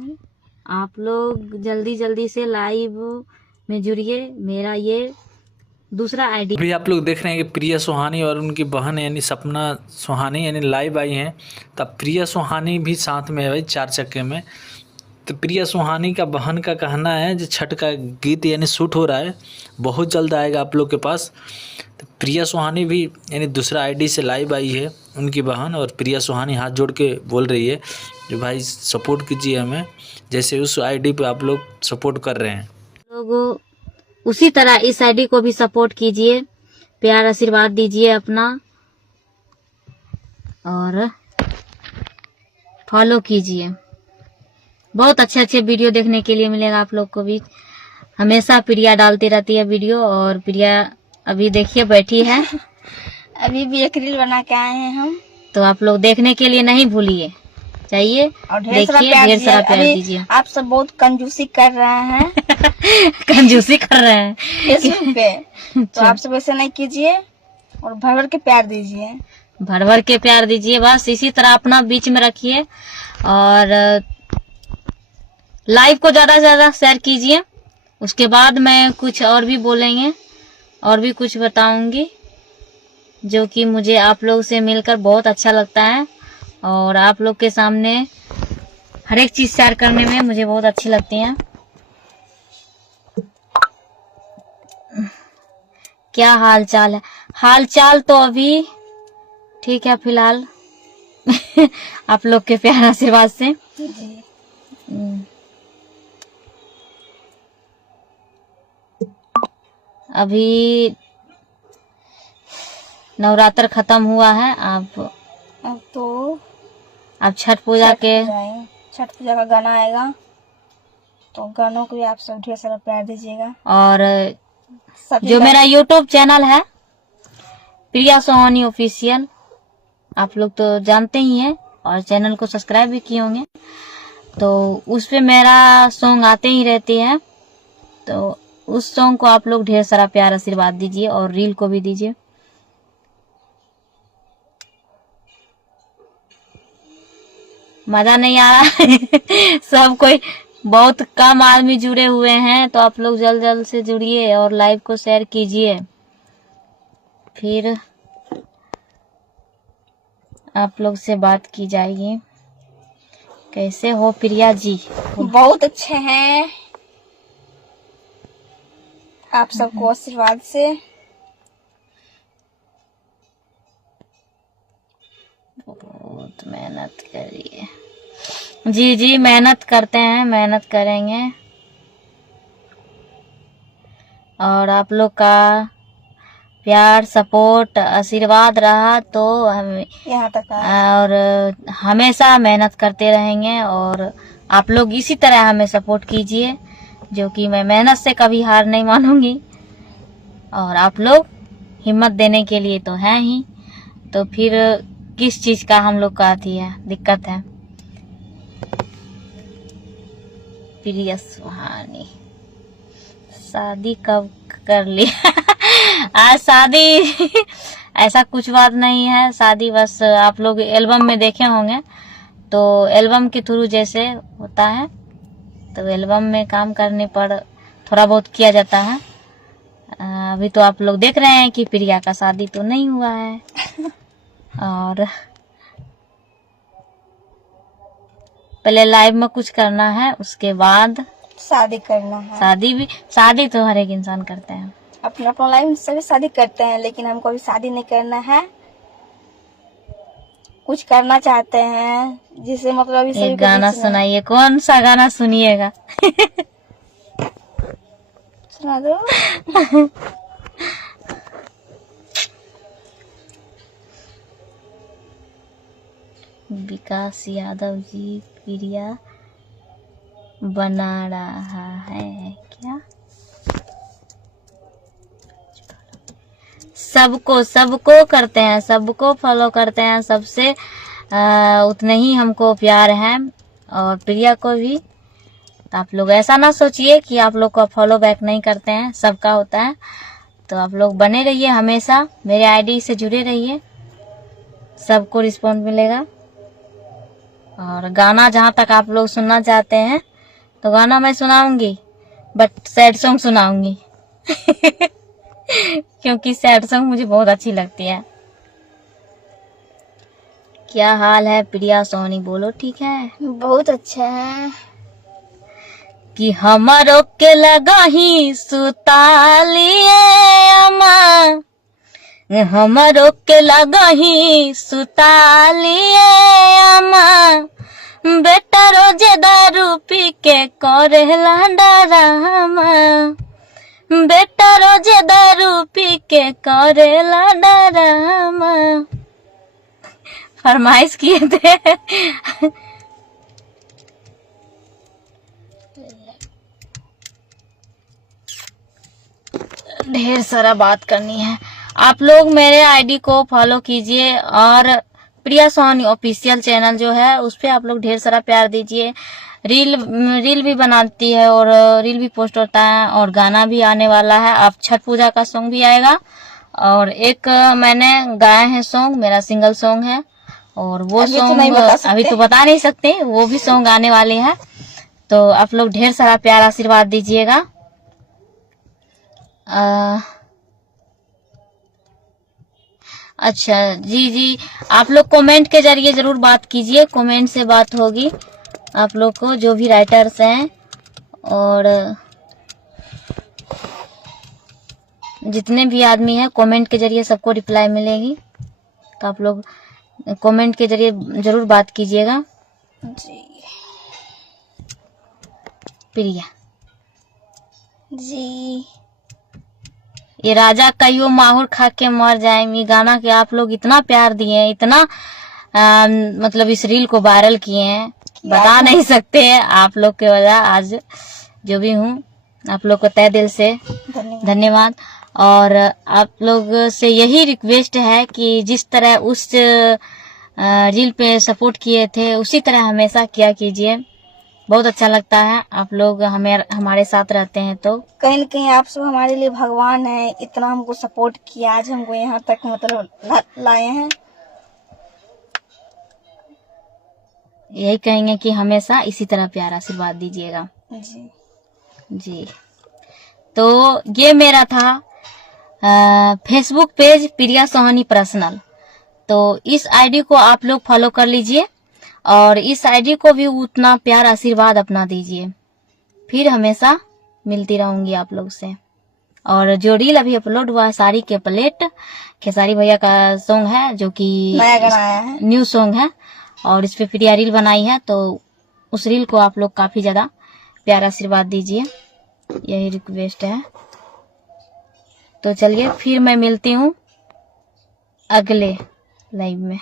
सुहानी। आप लोग जल्दी जल्दी से लाइव में जुड़िए। मेरा ये दूसरा आईडी अभी आप लोग देख रहे हैं कि प्रिया सुहानी और उनकी बहन यानी सपना सुहानी यानी लाइव आई हैं। तब प्रिया सुहानी भी साथ में है भाई 4 चक्के में। तो प्रिया सुहानी का बहन का कहना है जो छठ का गीत यानी शूट हो रहा है, बहुत जल्द आएगा आप लोग के पास। तो प्रिया सुहानी भी यानी दूसरा आईडी से लाइव आई है उनकी बहन, और प्रिया सुहानी हाथ जोड़ के बोल रही है जो भाई सपोर्ट कीजिए हमें, जैसे उस आईडी पे आप लोग सपोर्ट कर रहे हैं। लोग उसी तरह इस आईडी को भी सपोर्ट कीजिए, प्यार आशीर्वाद दीजिए अपना, और फॉलो कीजिए। बहुत अच्छे अच्छे वीडियो देखने के लिए मिलेगा आप लोग को भी। हमेशा प्रिया डालती रहती है वीडियो, और प्रिया अभी देखिए बैठी है। अभी भी एक रील बना के आए हैं हम, तो आप लोग देखने के लिए नहीं भूलिए, चाहिए और देखिए, ढेर सारा प्यार दीजिए। आप सब बहुत कंजूसी कर रहे हैं कंजूसी कर रहे हैं फेसबुक पे, तो आप सब ऐसे नहीं कीजिए और भर भर के प्यार दीजिए। भर भर के प्यार दीजिए, बस इसी तरह अपना बीच में रखिए, और लाइव को ज्यादा से ज्यादा शेयर कीजिए। उसके बाद मैं कुछ और भी बोलेंगे, और भी कुछ बताऊंगी जो कि मुझे आप लोग से मिलकर बहुत अच्छा लगता है, और आप लोग के सामने हर एक चीज शेयर करने में मुझे बहुत अच्छी लगती है। क्या हाल चाल है? हाल चाल तो अभी ठीक है फिलहाल आप लोग के प्यार आशीर्वाद से। अभी नवरात्र खत्म हुआ है, अब छठ पूजा छठ पूजा का गाना आएगा, तो गानों को भी आप सब ढेर सारा प्यार दीजिएगा। और जो मेरा यूट्यूब चैनल है प्रिया सुहानी ऑफिशियल, आप लोग तो जानते ही हैं, और चैनल को सब्सक्राइब भी किए होंगे, तो उस पे मेरा सॉन्ग आते ही रहते हैं। तो उस सॉन्ग को आप लोग ढेर सारा प्यार आशीर्वाद दीजिए, और रील को भी दीजिए। मजा नहीं आ रहा है सब कोई, बहुत कम आदमी जुड़े हुए हैं, तो आप लोग जल्द जल्द से जुड़िए और लाइव को शेयर कीजिए। फिर आप लोग से बात की जाएगी। कैसे हो प्रिया जी? बहुत अच्छे हैं, आप सबको आशीर्वाद से। बहुत मेहनत करिए। जी जी, मेहनत करते हैं, मेहनत करेंगे, और आप लोग का प्यार सपोर्ट आशीर्वाद रहा तो हम यहाँ तक और हमेशा मेहनत करते रहेंगे, और आप लोग इसी तरह हमें सपोर्ट कीजिए, जो कि मैं मेहनत से कभी हार नहीं मानूंगी, और आप लोग हिम्मत देने के लिए तो हैं ही। तो फिर किस चीज का हम लोग का आती है दिक्कत है। प्रिया सुहानी शादी कब कर लिया? आज शादी ऐसा कुछ बात नहीं है, शादी बस आप लोग एल्बम में देखे होंगे, तो एल्बम के थ्रू जैसे होता है, तो एल्बम में काम करने पर थोड़ा बहुत किया जाता है। अभी तो आप लोग देख रहे हैं कि प्रिया का शादी तो नहीं हुआ है, और पहले लाइव में कुछ करना है, उसके बाद शादी करना है। शादी तो हर एक इंसान करते हैं, अपना अपना लाइफ में सभी शादी करते हैं, लेकिन हमको अभी शादी नहीं करना है, कुछ करना चाहते हैं, जिसे मतलब एक गाना सुनाइए। कौन सा गाना सुनिएगा? सुना दो। विकास यादव जी प्रिया बना रहा है क्या? सबको करते हैं, सबको फॉलो करते हैं, सबसे उतने ही हमको प्यार है, और प्रिया को भी। तो आप लोग ऐसा ना सोचिए कि आप लोग को फॉलो बैक नहीं करते हैं, सबका होता है। तो आप लोग बने रहिए, हमेशा मेरे आईडी से जुड़े रहिए, सबको रिस्पॉन्स मिलेगा। और गाना जहाँ तक आप लोग सुनना चाहते हैं तो गाना मैं सुनाऊंगी, बट सैड सॉन्ग सुनाऊंगी क्योंकि सैड सॉन्ग मुझे बहुत अच्छी लगती है। क्या हाल है प्रिया सोनी, बोलो ठीक है? बहुत अच्छा है। कि हमारो के लगाही सुतालिए अमा, हमारो के लगाही सुतालिए अमा, बेटा रोजे दारू पी के करेला डरामा, बेटा रोजे दारू पी के करेला डरामा। फरमाइश किए थे ढेर सारा बात करनी है। आप लोग मेरे आईडी को फॉलो कीजिए और प्रिया सोहानी ऑफिशियल चैनल जो है उस पे आप लोग ढेर सारा प्यार दीजिए। रील भी बनाती है और रील भी पोस्ट होता है और गाना भी आने वाला है। अब छठ पूजा का सॉन्ग भी आएगा और एक मैंने गाया है सॉन्ग, मेरा सिंगल सॉन्ग है और वो सॉन्ग अभी तो बता नहीं सकते, वो भी सॉन्ग आने वाले हैं। तो आप लोग ढेर सारा प्यार आशीर्वाद दीजिएगा। अच्छा जी, आप लोग कमेंट के जरिए जरूर बात कीजिए, कमेंट से बात होगी आप लोग को, जो भी राइटर्स हैं और जितने भी आदमी हैं कमेंट के जरिए सबको रिप्लाई मिलेगी। तो आप लोग कमेंट के जरिए जरूर बात कीजिएगा। जी प्रिया जी, ये राजा कहियो माहौर खा के मर जाए, ये गाना के आप लोग इतना प्यार दिए हैं, इतना मतलब इस रील को वायरल किए हैं, बता नहीं सकते हैं। आप लोग के वजह आज जो भी हूँ, आप लोग को तहे दिल से धन्यवाद। और आप लोग से यही रिक्वेस्ट है कि जिस तरह उस रील पे सपोर्ट किए थे उसी तरह हमेशा किया कीजिए, बहुत अच्छा लगता है। आप लोग हमारे साथ रहते हैं तो कहीं न कहीं आप सब हमारे लिए भगवान है, इतना हमको सपोर्ट किया, आज हमको यहाँ तक मतलब लाए हैं। यही कहेंगे कि हमेशा इसी तरह प्यार आशीर्वाद दीजिएगा। जी तो ये मेरा था फेसबुक पेज प्रिया सोहानी पर्सनल। तो इस आईडी को आप लोग फॉलो कर लीजिए और इस आईडी को भी उतना प्यार आशीर्वाद अपना दीजिए। फिर हमेशा मिलती रहूंगी आप लोग से। और जो रील अभी अपलोड हुआ है साड़ी के प्लेट, खेसारी भैया का सॉन्ग है, जो कि नया गाना आया है, न्यू सॉन्ग है और इस पे प्रिया रील बनाई है। तो उस रील को आप लोग काफी ज्यादा प्यार आशीर्वाद दीजिए, यही रिक्वेस्ट है। तो चलिए फिर मैं मिलती हूँ अगले लाइव में।